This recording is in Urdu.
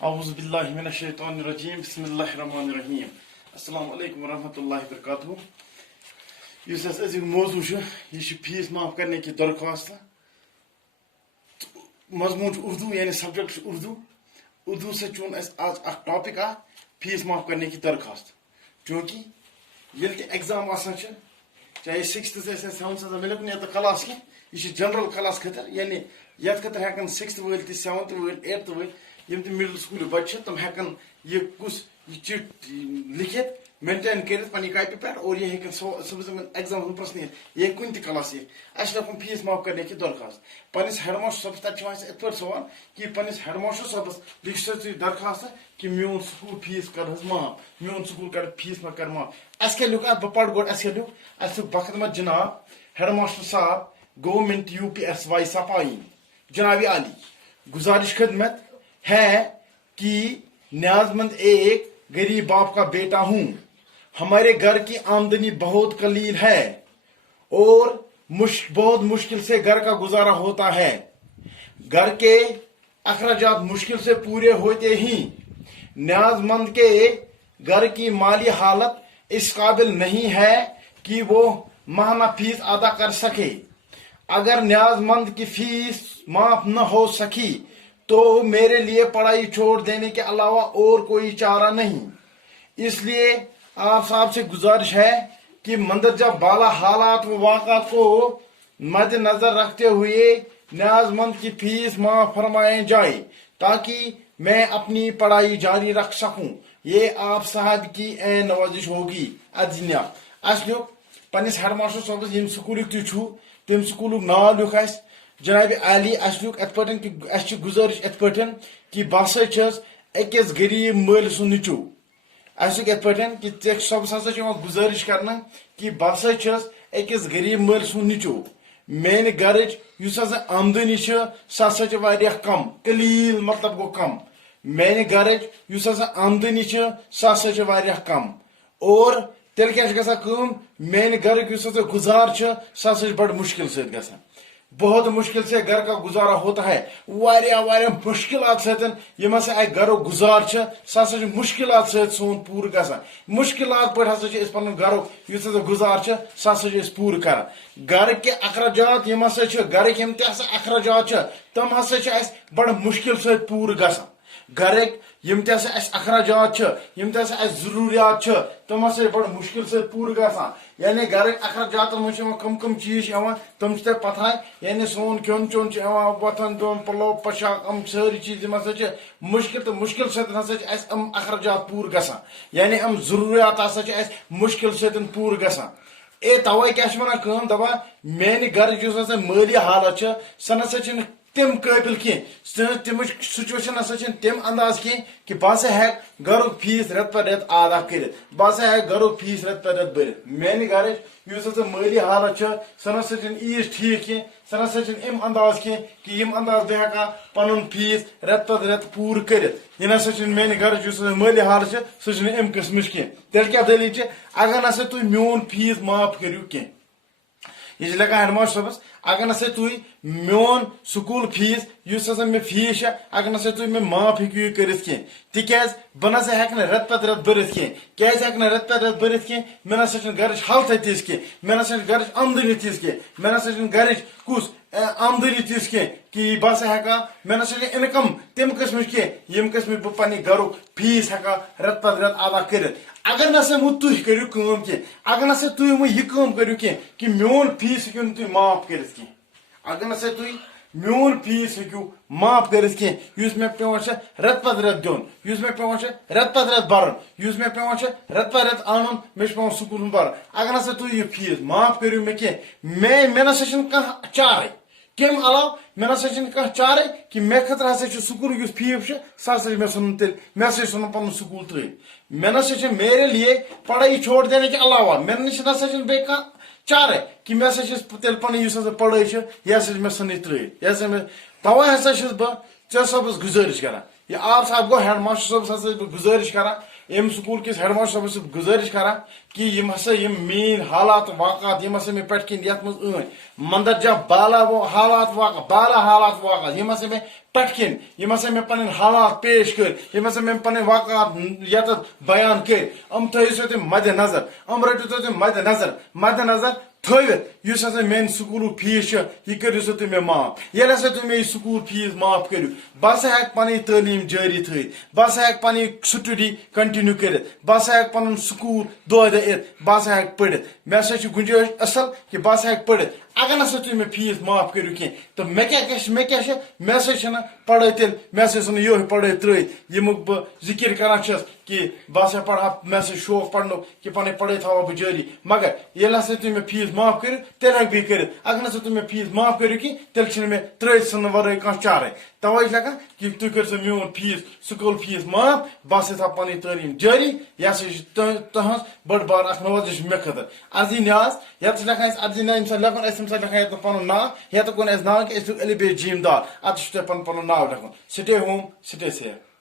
اعوذ باللہ من الشیطان الرجیم بسم اللہ الرحمن الرحیم السلام علیکم ورحمۃ اللہ وبرکاتہ. اس ازیک موضوع یہ فیس معاف کرنے کی درخواست. مضمون اردو یعنی سبجیکٹ اردو سے چون آج اخ ٹاپک فیس معاف کرنے کی درخواست. چونکہ یل تہ ایگزام آسان چاہے 6th سے 7th ملے کن یہ کلاس کی یہ جنرل کلاس خطر یعنی یت خطر ہیکن 6th ول تہ 7th ول 8th ول یم تہ مڈل سکول بچہ تم ہیکن یہ کس یہ چٹ لکھت مینٹین کرت پنہ کاپی پہ اور یہ ہیکن صبح ایگزام پرس نیت یہ کن تہ کلاس یہ اس لیے فیس معاف کرنے کی درخواست. پنس ہیڈ ماسٹر صاحب تک ات پہ سوال کہ پنس ہیڈ ماسٹر صاحبس لکھ سا درخواست کہ میون سکول فیس کر معاف میون سکول کر فیس ما کر معاف. اس کے لکھ بہ پڑھ گوڈ اس کے لکھ اس بخدمت جناب ہیڈ ماسٹر صاحب گورنمنٹ UPSY صفائی جناب عالی گزارش خدمت ہے کہ نیاز مند ایک غریب باپ کا بیٹا ہوں. ہمارے گھر کی آمدنی بہت قلیل ہے اور بہت مشکل سے گھر کا گزارا ہوتا ہے. گھر کے اخراجات مشکل سے پورے ہوتے ہی نیاز مند کے گھر کی مالی حالت اس قابل نہیں ہے کہ وہ ماہانہ فیس ادا کر سکے. اگر نیاز مند کی فیس معاف نہ ہو سکی تو میرے لیے پڑھائی چھوڑ دینے کے علاوہ اور کوئی چارہ نہیں. اس لیے آپ صاحب سے گزارش ہے کہ مندرجہ بالا حالات و واقعات کو مد نظر رکھتے ہوئے نیاز مند کی فیس معاف فرمائے جائے تاکہ میں اپنی پڑھائی جاری رکھ سکوں. یہ آپ صاحب کی عین نوازش ہوگی. ادینیا اس لیو پنس ہیڈ ماسٹر صاحب یم سکولک تم سکولک ناو لیوکھ اس جناب علی اس لیوکھ ات پٹن کہ اس گزارش ات پٹن کہ بہسا چھس اکس غریب مل سن نچو. اس ات پٹن کہ ٹیک صاحب ہسا گزارش کرنا کہ بہسا چھس اکس غریب مل سن نچو. میانہ گرچ اس ہسا آمدنی سہ ہسا کم قلیل مطلب گو کم. میانہ گرچ اس ہسا آمدنی سہ ہسا کم اور تیل کیا گژھان کٲم میانہ گھرک اس ہسا گزار سہ ہسا بڑ مشکل ست گژھان. بہت مشکل سے گھر کا گزارا ہوتا ہے. واریاہ مشکلات ستن یم ہسا اکہ گھرک گزار سہ ہسا مشکلات ست سون پور گژھان. مشکلات پہ ہسا اس پن گھرک اس ہسا گزار سہ ہسا پور کران. گھر کے اخراجات یم ہسا گھرک یم تہ ہسا اخراجات تم ہسا اس بڑ مشکل ست پور گژھان. گھرک یم تہ ہسا اس اخراجات یم تہ ہسا اس ضروریات تم ہسا بڑ مشکل سے پور گژھان. یعنی گھرک اخراجات منچ کم چیز تم تہ پتہ یعنی سون کھیون چون وتھن دون پلو پوشاک ساری چیز ہسا مشکل تو مشکل ستن ہسا اس اخراجات پور گژھان. یعنی ضروریات ہسا اس مشکل ستن پور گژھان. اے توے کیا ونان دپان میانہ گھرچ یس ہسا مالی حالت سہ نسا تم قابل کی تم سچویشن ہسا تم انداز کی کہ بہ ہسا ہیک گھرک فیس رت پہ رت ادا کرت بہ ہسا ہیک گھرک فیس رت پہ رت برت. میانہ گھرچ اس ہسا مالی حالت سہ نسا ایس ٹھیک کی سہ نسا ام انداز کی کہ یم انداز بہ ہیکا پنن فیس رت پہ رت پور کرت. یہ نسا میانہ گھرچ اس مالی حالت سہ ام قسمچ کی. تیل کیا دلیل اگر نسا تھی میون فیس معاف کرو کی یہ لکھان ہیڈ ماسٹر صاحبس اگر نسا تھی میون سکول فیس اس ہسا مے فیس اگر نسا تھی مے معاف ہیکو کرت کی تکیاز بہ نسا ہیک رت پتہ رت برت کی کیاز ہیک رت پتہ رت برت کی مے نسا گھرچ حالت تیز کی مے نسا گھرچ آمدنی تیز کی مے نسا گھرچ کس آمدنی تیز کی کہ بہ ہسا ہیکا مے نسا انکم تم قسمچ کی یم قسمچ بہ پنہ گھرک فیس ہیکا رت پتہ رت ادا کرت. اگر نسا تھی کرو کام کی اگر نسا تھی یہ کام کرو کہ میون فیس ہیکو تھی معاف کرت کی اگر نسا تھی میون فیس ہیکو معاف کرت کی اس مے پیوان رت پتہ رت دیون اس مے پیوان رت پتہ رت برن اس مے پیوان رت پتہ رت انن مے پیوان سکول برن. اگر نسا تھی یہ فیس معاف کرو مے کی مے نسا کانٛہہ چارے کم علاوہ مے نسا کانٛہہ چارے کہ مے خاطر ہسا سکول یس فیس سہ ہسا مے ژھنن تیل مے ہسا ژھنن پنن سکول ترٛٲیِتھ. مے نسا میرے لیے پڑھائی چھوڑ دینے کے علاوہ مے نسا بیٚیہِ کانٛہہ چارے کہ مے ہسا تیل پنن یس ہسا پڑھائی یہ ہسا مے ژھنٕنۍ ترٛٲیِتھ. یہ ہسا توے ہسا بہٕ ژےٚ صٲبس گزارش کران. یہ آپ صاحب گو ہیڈ ماسٹر صٲبس ہسا بہٕ گزارش کران ام سکول کس ہیڈ ماسٹر صاحب سے گزارش کران کہ یم ہسا یم مین حالات واقعات یم ہسا میں پٹ کن یت مز مندرجہ بالا وہ حالات واقع بالا حالات واقعات یم ہسا میں پٹ کن یم ہسا میں پن حالات پیش کر یم ہسا میں پن واقعات یت بیان کر تھو تم مد نظر رٹو تم مد نظر تھوت اس ہسا میان سکول فیس یہ کرو سا تم معاف یل ہسا تم یہ سکول فیس معاف کرو بہ ہسا ہیک پن تعلیم جاری تھوت بہ ہسا ہیک پن سٹڈی کنٹینیو کرت بہ ہسا ہیک پن سکول دہ دہ یت بہ ہسا ہیک پڑھت مے ہسا گنجائش اصل کہ بہ ہسا ہیک پڑھت اگر نسا تم فیس معاف کرو کی تو مے ہسا پڑھائی تیل مے ہسا یہ پڑھائی ترت یمک بہ ذکر کران کہ بہ ہسا پڑھا مے ہسا شوق پڑھنک کہ پن پڑھائی تھوا بہ جاری مگر یل ہسا تم فیس معاف کرو تیل ہیک بہ کرت اگر نسا تم فیس معاف کرو کی تیل چھ مے ترت سن ورٲے کانٛہہ چارے توے لگان کہ تھی کر سا میون فیس سکول فیس معاف بہ ہسا تھا پن تعلیم جاری یہ ہسا تہذ بڑ بار اخ نوازش مے خاطر عرضی نیاز یت لکھان عرضی نیاز یمہ سات لکھن تمہ سات لکھان یت پن ناو یت کن اس ناو کہ اس الف ب جیم دال ات تہ پن پن ناو لکھن سٹے ہوم سٹے سیف